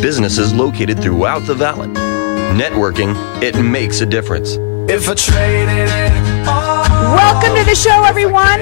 businesses located throughout the valley. Networking, it makes a difference. If I traded it all. Welcome to the show, everyone.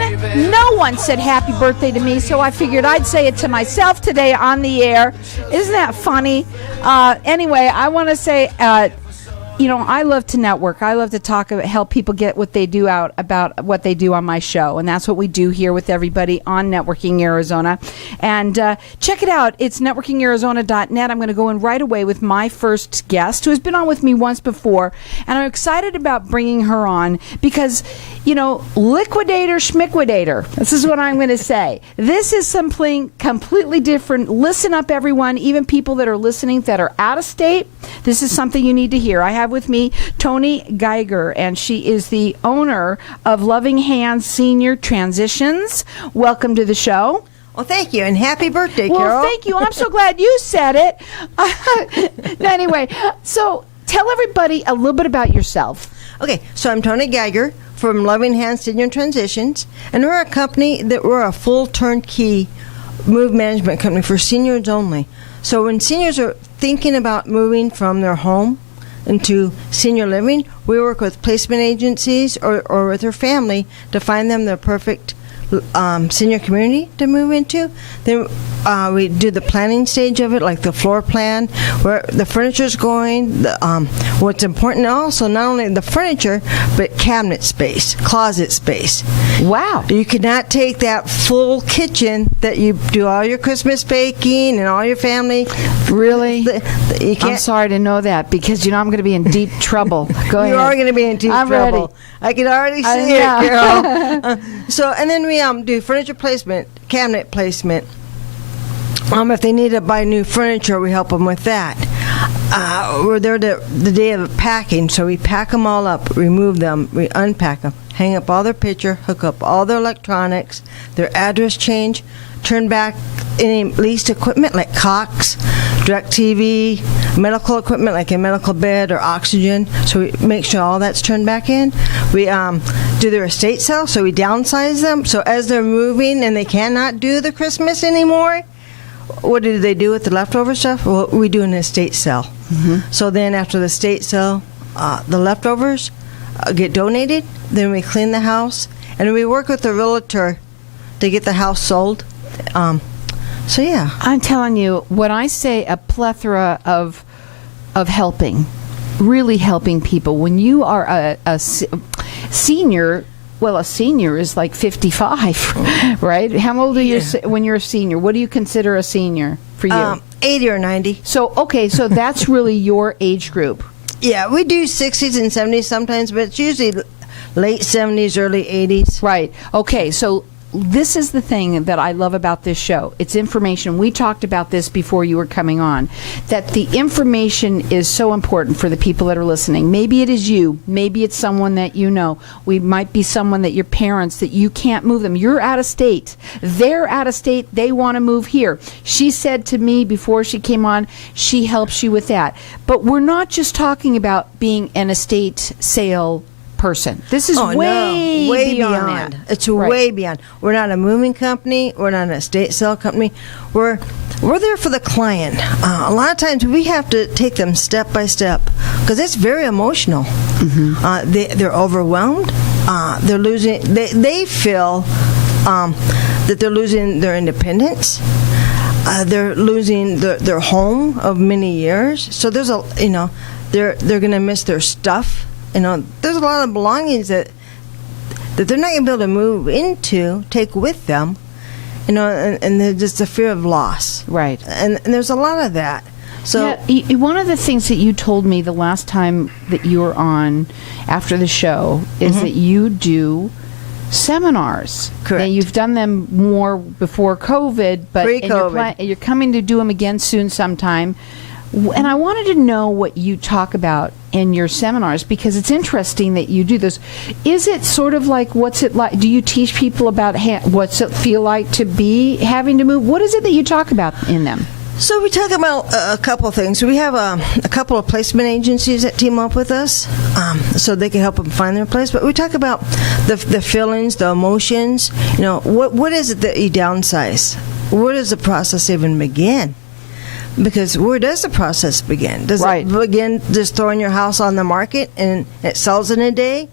No one said happy birthday to me, so I figured I'd say it to myself today on the air. Isn't that funny? Anyway, I want to say, I love to network. I love to talk about, help people get what they do out about what they do on my show. And that's what we do here with everybody on Networking Arizona. And check it out. It's networkingarizona.net. I'm going to go in right away with my first guest, who has been on with me once before. And I'm excited about bringing her on because, liquidator schmiquidator. This is what I'm going to say. This is something completely different. Listen up, everyone, even people that are listening that are out of state. This is something you need to hear. I have with me Toni Geiger, and she is the owner of Loving Hands Senior Transitions. Welcome to the show. Well, thank you, and happy birthday, Carol. Well, thank you. I'm so glad you said it. Anyway, so tell everybody a little bit about yourself. Okay, so I'm Toni Geiger from Loving Hands Senior Transitions, and we're a company we're a full turnkey move management company for seniors only. So when seniors are thinking about moving from their home into senior living, we work with placement agencies or with their family to find them the perfect senior community to move into. Then we do the planning stage of it, like the floor plan, where the furniture's going. What's important also, not only the furniture, but cabinet space, closet space. Wow. You cannot take that full kitchen that you do all your Christmas baking and all your family. Really? You can't. I'm sorry to know that because, I'm going to be in deep trouble. Go ahead. You are going to be in deep I'm trouble. Ready. I can already see it, Carol. And then we do furniture placement, cabinet placement. If they need to buy new furniture, we help them with that. We're there the day of packing, so we pack them all up, remove them, we unpack them, hang up all their picture, hook up all their electronics, their address change, turn back any leased equipment like Cox, DirecTV, medical equipment like a medical bed or oxygen. So we make sure all that's turned back in. We do their estate sale, so we downsize them. So as they're moving and they cannot do the Christmas anymore, what do they do with the leftover stuff? Well, we do an estate sale. Mm-hmm. So then after the estate sale, the leftovers get donated. Then we clean the house, and we work with the realtor to get the house sold. So yeah, I'm telling you, when I say a plethora of helping, really helping people, when you are a senior. Well, a senior is like 55, right? How old are you when you're a senior? What do you consider a senior for you? 80 or 90. So that's really your age group. Yeah, we do 60s and 70s sometimes, but it's usually late 70s, early 80s. Right. Okay, so this is the thing that I love about this show. It's information. We talked about this before you were coming on, that the information is so important for the people that are listening. Maybe it is you. Maybe it's someone that you know. We might be someone that your parents, that you can't move them. You're out of state. They're out of state. They want to move here. She said to me before she came on, she helps you with that. But we're not just talking about being an estate sale person. This is way beyond that. It's way beyond. We're not a moving company. We're not an estate sale company. We're there for the client. A lot of times we have to take them step by step because it's very emotional. Mm-hmm. They're overwhelmed. They're losing. They feel that they're losing their independence. They're losing their home of many years. So there's they're going to miss their stuff. There's a lot of belongings that they're not going to be able to move into, take with them, and there's just a fear of loss. Right. And there's a lot of that. So one of the things that you told me the last time that you were on after the show is mm-hmm. that you do seminars. Correct. And you've done them more before COVID, but pre-COVID. You're coming to do them again soon sometime. And I wanted to know what you talk about in your seminars because it's interesting that you do this. Is it sort of like, what's it like? Do you teach people about what's it feel like to be having to move? What is it that you talk about in them? So we talk about a couple of things. We have a couple of placement agencies that team up with us so they can help them find their place. But we talk about the feelings, the emotions. What is it that you downsize? Where does the process even begin? Because where does the process begin? Does Right. it begin just throwing your house on the market and it sells in a day,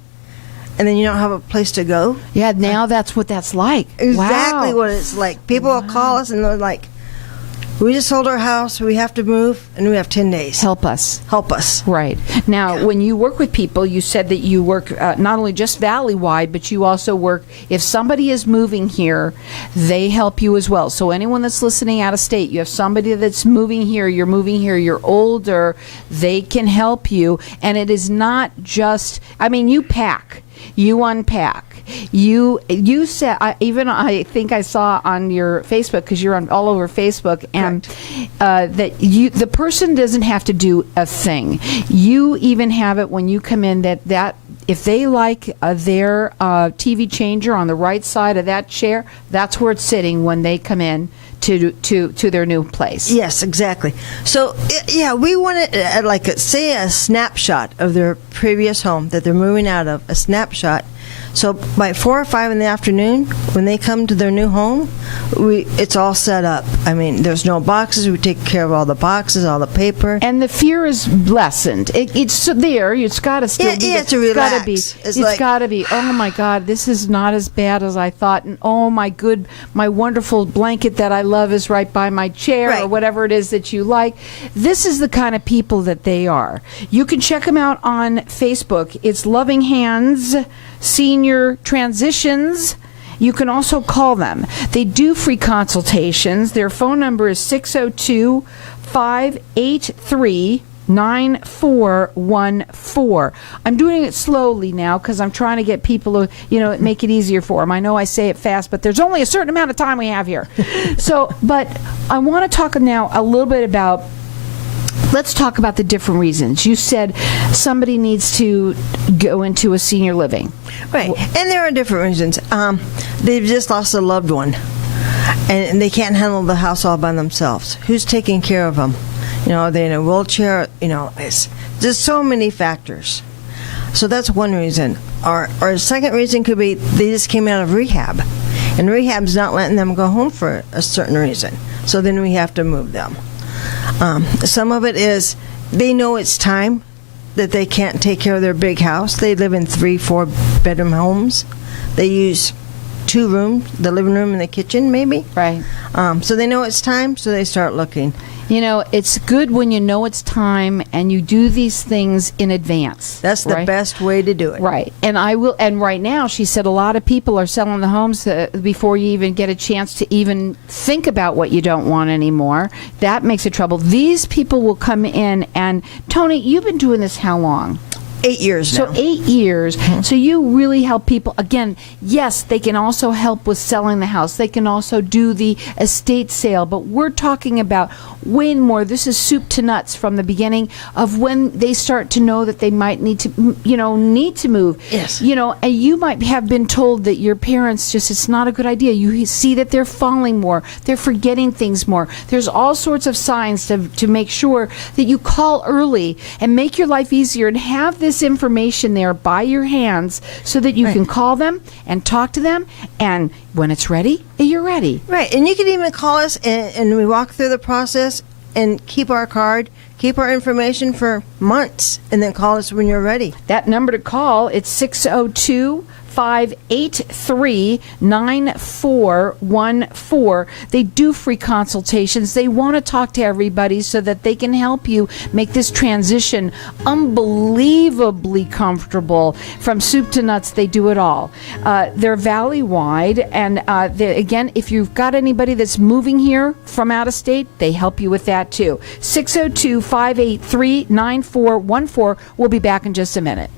and then you don't have a place to go? Yeah, now that's what that's like. Exactly Wow. what it's like. People will call us and they're like, "We just sold our house. We have to move, and we have 10 days. Help us. Help us." Right. Now, when you work with people, you said that you work not only just valley-wide, but you also work, if somebody is moving here, they help you as well. So anyone that's listening out of state, you have somebody that's moving here, you're older, they can help you. And it is not just, I mean, you pack, you unpack. You said, I think I saw on your Facebook, because you're on all over Facebook, and that the person doesn't have to do a thing. You even have it when you come in that if they like their TV changer on the right side of that chair, that's where it's sitting when they come in to their new place. Yes, exactly. So, yeah, we want to, like, say a snapshot of their previous home that they're moving out of, a snapshot. So by 4 or 5 in the afternoon, when they come to their new home, it's all set up. I mean, there's no boxes. We take care of all the boxes, all the paper. And the fear is lessened. It's there. It's got to still be. Yeah, to relax. It's got to be. Oh my God, this is not as bad as I thought. And oh my wonderful blanket that I love is right by my chair, or Right. whatever it is that you like. This is the kind of people that they are. You can check them out on Facebook. It's Loving Hands Senior Transitions. You can also call them. They do free consultations. Their phone number is 602-583-9414. I'm doing it slowly now because I'm trying to get people to, make it easier for them. I know I say it fast, but there's only a certain amount of time we have here. But I want to talk now a little bit about, let's talk about the different reasons. You said somebody needs to go into a senior living. Right. And there are different reasons. They've just lost a loved one, and they can't handle the house all by themselves. Who's taking care of them? Are they in a wheelchair? It's just so many factors. So that's one reason. Or a second reason could be they just came out of rehab, and rehab's not letting them go home for a certain reason. So then we have to move them. Some of it is they know it's time, that they can't take care of their big house. They live in 3-4 bedroom homes. They use 2 rooms, the living room and the kitchen maybe. Right. So they know it's time, so they start looking. It's good when you know it's time and you do these things in advance. That's the best way to do it. Right. And right now, she said a lot of people are selling the homes before you even get a chance to even think about what you don't want anymore. That makes it trouble. These people will come in and, Toni, you've been doing this how long? 8 years now. So 8 years. So you really help people. Again, yes, they can also help with selling the house. They can also do the estate sale. But we're talking about way more. This is soup to nuts from the beginning of when they start to know that they might need to move. Yes. And you might have been told that your parents it's not a good idea. You see that they're falling more. They're forgetting things more. There's all sorts of signs to make sure that you call early and make your life easier and have this information there by your hands so that you can call them and talk to them, and when it's ready, you're ready. Right. And you can even call us and we walk through the process and keep our card, keep our information for months, and then call us when you're ready. That number to call, it's 602-583-9414. They do free consultations. They want to talk to everybody so that they can help you make this transition unbelievably comfortable. From soup to nuts, they do it all. They're valley-wide, and again, if you've got anybody that's moving here from out of state, they help you with that too. 602-583-9414. We'll be back in just a minute.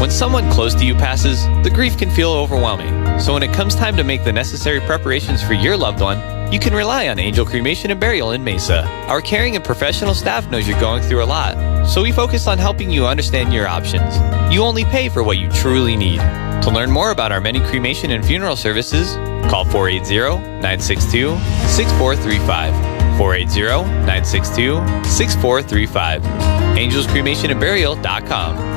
When someone close to you passes, the grief can feel overwhelming. So when it comes time to make the necessary preparations for your loved one, you can rely on Angel Cremation and Burial in Mesa. Our caring and professional staff knows you're going through a lot, so we focus on helping you understand your options. You only pay for what you truly need. To learn more about our many cremation and funeral services, call 480-962-6435. 480-962-6435. AngelsCremationandBurial.com.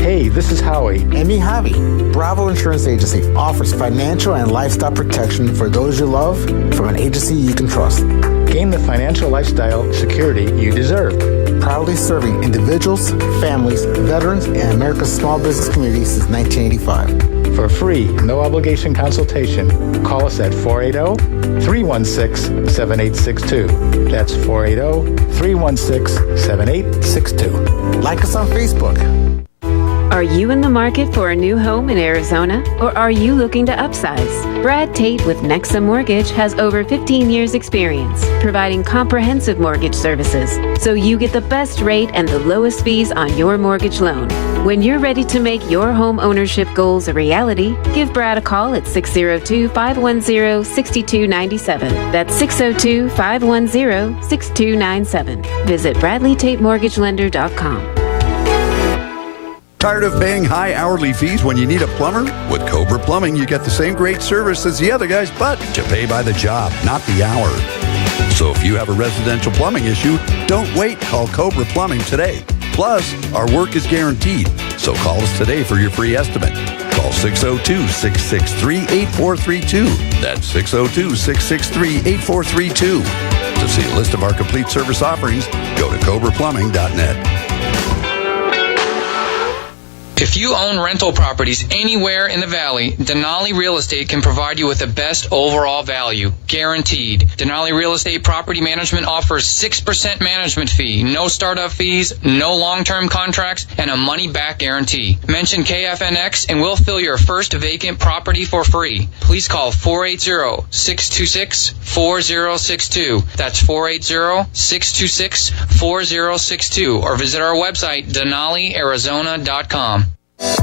Hey, this is Howie. And me, Javi. Bravo Insurance Agency offers financial and lifestyle protection for those you love from an agency you can trust. Gain the financial lifestyle security you deserve. Proudly serving individuals, families, veterans, and America's small business community since 1985. For free, no obligation consultation, call us at 480-316-7862. That's 480-316-7862. Like us on Facebook. Are you in the market for a new home in Arizona, or are you looking to upsize? Brad Tate with Nexa Mortgage has over 15 years experience providing comprehensive mortgage services, so you get the best rate and the lowest fees on your mortgage loan. When you're ready to make your home ownership goals a reality, give Brad a call at 602-510-6297. That's 602-510-6297. Visit BradleyTateMortgageLender.com. Tired of paying high hourly fees when you need a plumber? With Cobra Plumbing, you get the same great service as the other guys, but you pay by the job, not the hour. So if you have a residential plumbing issue, don't wait. Call Cobra Plumbing today. Plus, our work is guaranteed. So call us today for your free estimate. Call 602-663-8432. That's 602-663-8432. To see a list of our complete service offerings, go to cobraplumbing.net. If you own rental properties anywhere in the Valley, Denali Real Estate can provide you with the best overall value, guaranteed. Denali Real Estate Property Management offers 6% management fee, no startup fees, no long-term contracts, and a money-back guarantee. Mention KFNX and we'll fill your first vacant property for free. Please call 480-626-4062. That's 480-626-4062, or visit our website, DenaliArizona.com.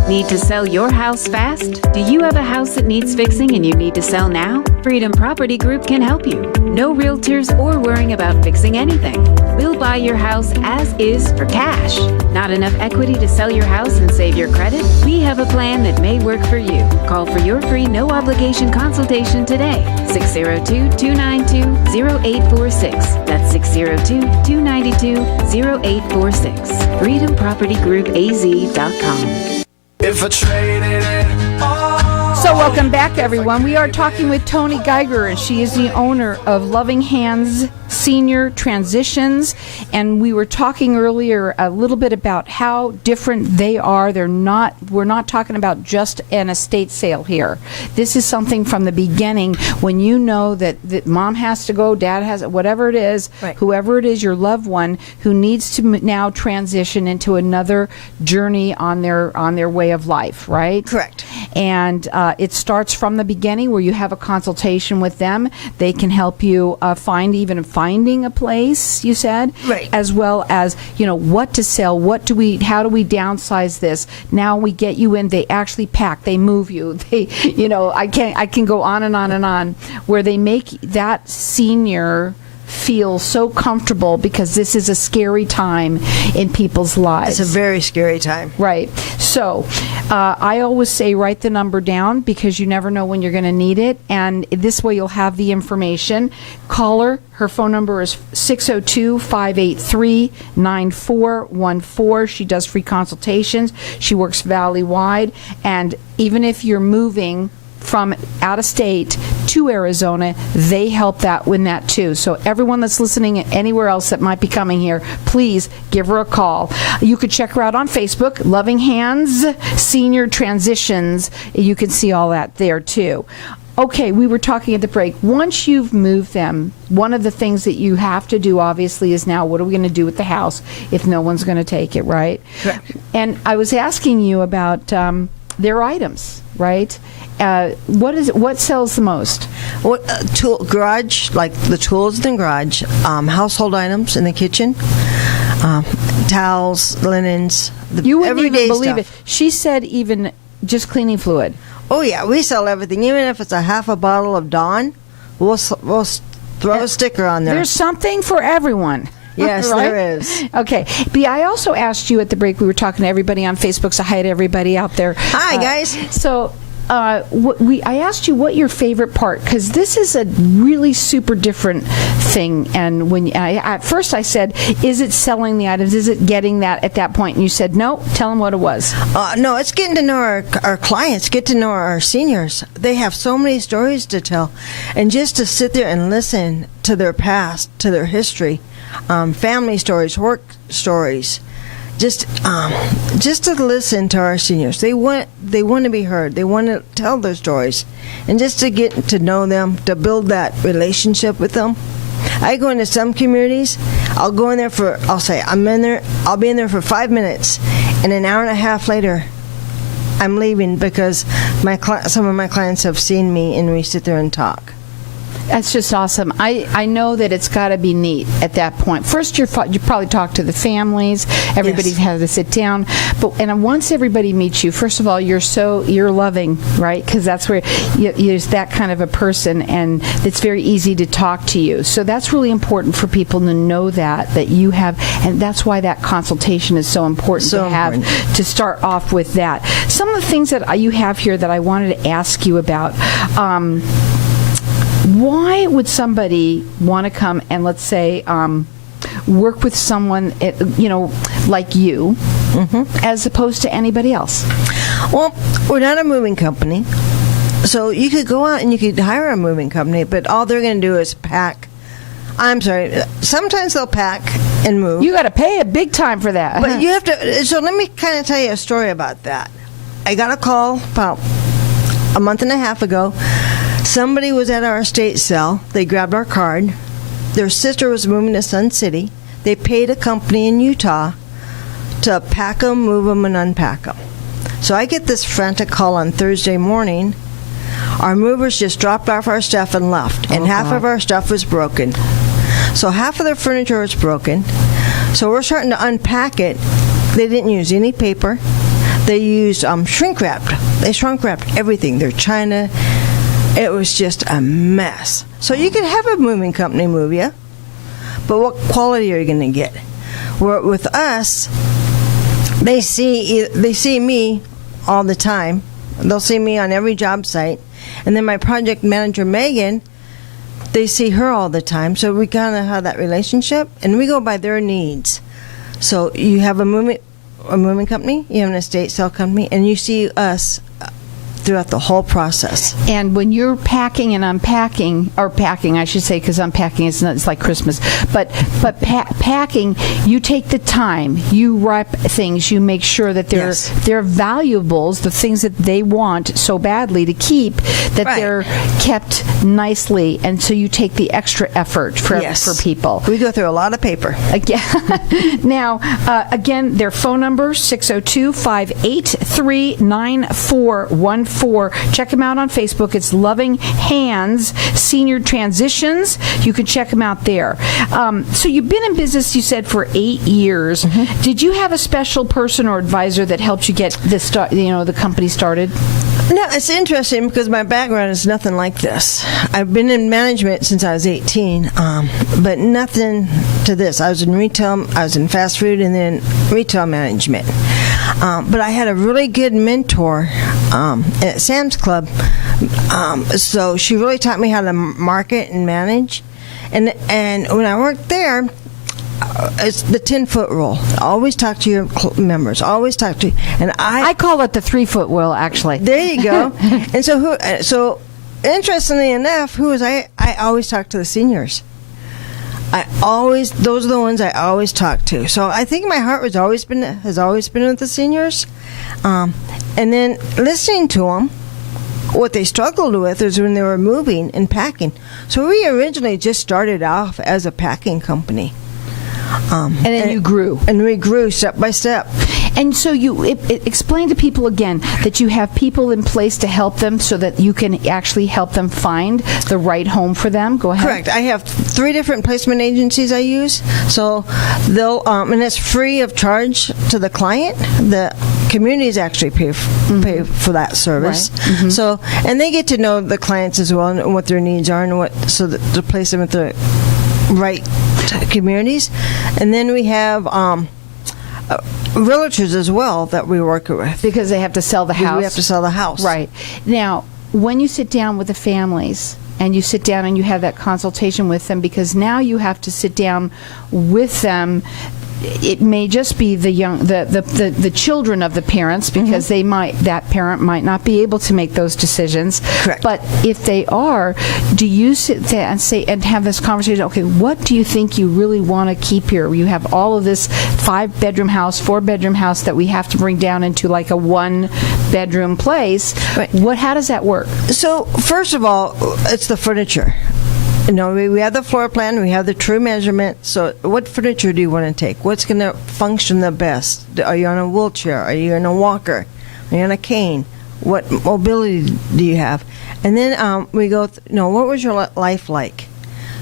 Need to sell your house fast? Do you have a house that needs fixing and you need to sell now? Freedom Property Group can help you. No realtors or worrying about fixing anything. We'll buy your house as is for cash. Not enough equity to sell your house and save your credit? We have a plan that may work for you. Call for your free no obligation consultation today. 602-292-0846. That's 602-292-0846. FreedomPropertyGroupAZ.com. If I traded it all. So welcome back, everyone. We are talking with Toni Geiger, and she is the owner of Loving Hands Senior Transitions, and we were talking earlier a little bit about how different they are. We're not talking about just an estate sale here. This is something from the beginning, when you know that mom has to go, dad has, whatever it is, right. Whoever it is, your loved one who needs to now transition into another journey on their way of life, right? Correct. And it starts from the beginning where you have a consultation with them. They can help you finding a place, you said, right, as well as what to sell, how do we downsize this. Now we get you in, they actually pack, they move you, I can go on and on and on, where they make that senior feel so comfortable, because this is a scary time in people's lives. It's a very scary time. Right. So I always say write the number down, because you never know when you're going to need it. And this way you'll have the information. Call her. Her phone number is 602-583-9414. She does free consultations. She works valley-wide. And even if you're moving from out of state to Arizona, they help that with that too. So everyone that's listening anywhere else that might be coming here, please give her a call. You could check her out on Facebook, Loving Hands Senior Transitions. You can see all that there too. Okay, we were talking at the break. Once you've moved them, one of the things that you have to do, obviously, is now what are we going to do with the house if no one's going to take it, right? Correct. And I was asking you about their items, right? What sells the most? Garage, like the tools in the garage, household items in the kitchen, towels, linens, you wouldn't everyday even believe stuff. it. She said even just cleaning fluid. Oh yeah, we sell everything. Even if it's a half a bottle of Dawn, we'll throw a sticker on there. There's something for everyone. Yes, right? there is. Okay. But I also asked you at the break, we were talking to everybody on Facebook, so hi to everybody out there. Hi, guys. So I asked you what your favorite part, because this is a really super different thing. And at first I said, is it selling the items? Is it getting that at that point? And you said, no, tell them what it was. No, it's getting to know our clients, get to know our seniors. They have so many stories to tell. And just to sit there and listen to their past, to their history, family stories, work stories, just to listen to our seniors. They want to be heard. They want to tell their stories, and just to get to know them, to build that relationship with them. I go into some communities. I'll go in there I'll be in there for 5 minutes, and an hour and a half later, I'm leaving because some of my clients have seen me, and we sit there and talk. That's just awesome. I know that it's got to be neat at that point. First, you probably talk to the families. Everybody has to sit down. And once everybody meets you, first of all, you're loving, right? Because that's where you're that kind of a person, and it's very easy to talk to you. So that's really important for people to know that you have, and that's why that consultation is so important to start off with that. Some of the things that you have here that I wanted to ask you about. Why would somebody want to come and, let's say, work with someone, like you, as opposed to anybody else? Well, we're not a moving company, so you could go out and you could hire a moving company, but all they're going to do is pack. I'm sorry. Sometimes they'll pack and move. You got to pay a big time for that. But you have to. So let me kind of tell you a story about that. I got a call about a month and a half ago. Somebody was at our estate sale. They grabbed our card. Their sister was moving to Sun City. They paid a company in Utah to pack them, move them, and unpack them. So I get this frantic call on Thursday morning. Our movers just dropped off our stuff and left, and half of our stuff was broken. So half of their furniture was broken. So we're starting to unpack it. They didn't use any paper. They used shrink wrapped. They shrink wrapped everything. Their china. It was just a mess. So you could have a moving company move you, but what quality are you going to get? With us, they see me all the time. They'll see me on every job site. And then my project manager, Megan, they see her all the time. So we kind of have that relationship, and we go by their needs. So you have a moving company, you have an estate sale company, and you see us throughout the whole process. And when you're packing and unpacking, or packing, I should say, because unpacking it's like Christmas, but packing, you take the time, you wrap things, you make sure that they're valuables, the things that they want so badly to keep, that they're kept nicely, and so you take the extra effort for people. We go through a lot of paper. Now, again, their phone number, 602-583-9414. Check them out on Facebook. It's Loving Hands Senior Transitions. You can check them out there. So you've been in business, you said, for 8 years. Did you have a special person or advisor that helped you get this the company started? No, it's interesting because my background is nothing like this. I've been in management since I was 18, but nothing to this. I was in retail, I was in fast food, and then retail management. But I had a really good mentor at Sam's Club, so she really taught me how to market and manage. And when I worked there, it's the 10-foot rule. Always talk to your members. Always talk to. And I call it the 3-foot rule, actually. There you go. And so interestingly enough, I always talk to the seniors. Those are the ones I always talk to. So I think my heart has always been with the seniors. And then listening to them, what they struggled with is when they were moving and packing. So we originally just started off as a packing company. And then you grew. And we grew step by step. And so you explain to people again that you have people in place to help them so that you can actually help them find the right home for them. Go ahead. Correct. I have 3 different placement agencies I use. So they'll, and it's free of charge to the client. The communities actually pay for that service. Right. So, and they get to know the clients as well and what their needs are, and so that to place them at the right communities. And then we have realtors as well that we work with. Because they have to sell the house. We have to sell the house. Right. Now, when you sit down with the families and you sit down and you have that consultation with them, because now you have to sit down with them. It may just be the children of the parents, because that parent might not be able to make those decisions. Correct. But if they are, do you sit there and say and have this conversation? Okay, what do you think you really want to keep here? You have all of this 5-bedroom house, 4-bedroom house that we have to bring down into like a 1-bedroom place. Right. How does that work? So first of all, it's the furniture. We have the floor plan, we have the true measurement. So what furniture do you want to take? What's going to function the best? Are you on a wheelchair? Are you in a walker? Are you on a cane? What mobility do you have? And then we go, what was your life like?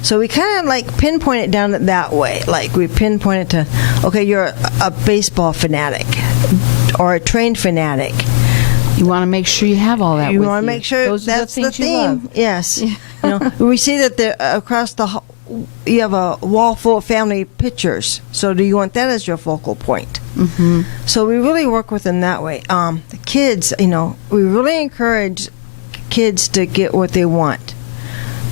So we kind of like pinpoint it down that way. Like we pinpoint it to, okay, you're a baseball fanatic or a train fanatic. You want to make sure you have all that. You with want to you. make sure Those that's are the things you theme. love. Yes. We see that across you have a wall full of family pictures. So do you want that as your focal point? Mm-hmm. So we really work with them that way. The kids, we really encourage kids to get what they want.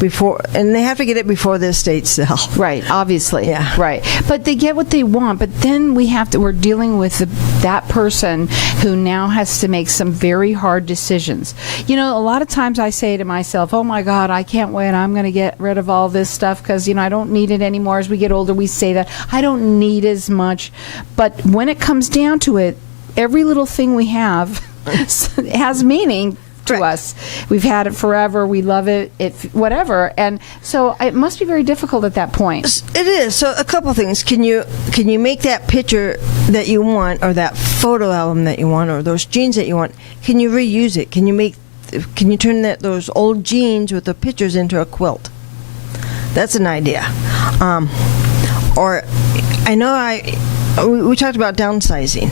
And they have to get it before the estate sale. Right, obviously. Yeah. Right. But they get what they want, but then we're dealing with that person who now has to make some very hard decisions. A lot of times I say to myself, oh my God, I can't wait. I'm going to get rid of all this stuff because, I don't need it anymore. As we get older, we say that. I don't need as much. But when it comes down to it, every little thing we have has meaning to us. We've had it forever. We love it. Whatever. And so it must be very difficult at that point. It is. So a couple things. Can you make that picture that you want, or that photo album that you want, or those jeans that you want? Can you reuse it? Can you turn those old jeans with the pictures into a quilt? That's an idea. Or I know we talked about downsizing.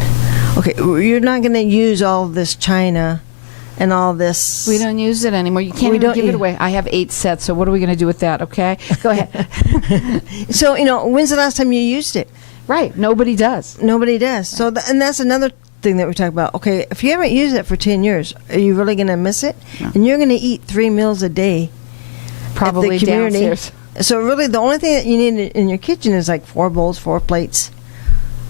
Okay, you're not going to use all this china and all this. We don't use it anymore. You can't even give it away. I have 8 sets, so what are we going to do with that, okay? Go ahead. So, when's the last time you used it? Right. Nobody does. Nobody does. So, and that's another thing that we talk about. Okay, if you haven't used it for 10 years, are you really going to miss it? No. And you're going to eat 3 meals a day. Probably at the community. Downstairs. So really the only thing that you need in your kitchen is like 4 bowls, 4 plates,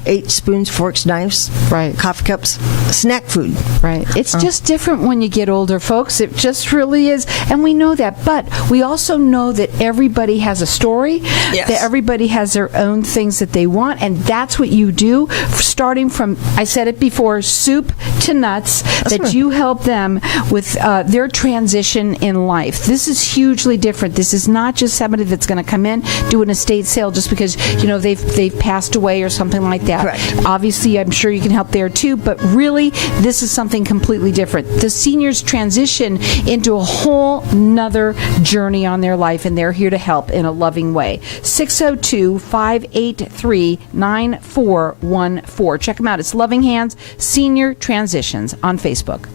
8 spoons, forks, knives, right? Coffee cups, snack food. Right. It's just different when you get older, folks. It just really is. And we know that. But we also know that everybody has a story, yes, that everybody has their own things that they want. And that's what you do, starting from, I said it before, soup to nuts, you help them with their transition in life. This is hugely different. This is not just somebody that's going to come in, do an estate sale just because, they've passed away or something like that. Correct. Obviously, I'm sure you can help there too, but really, this is something completely different. The seniors transition into a whole nother journey on their life, and they're here to help in a loving way. 602-583-9414. Check them out. It's Loving Hands Senior Transitions on Facebook.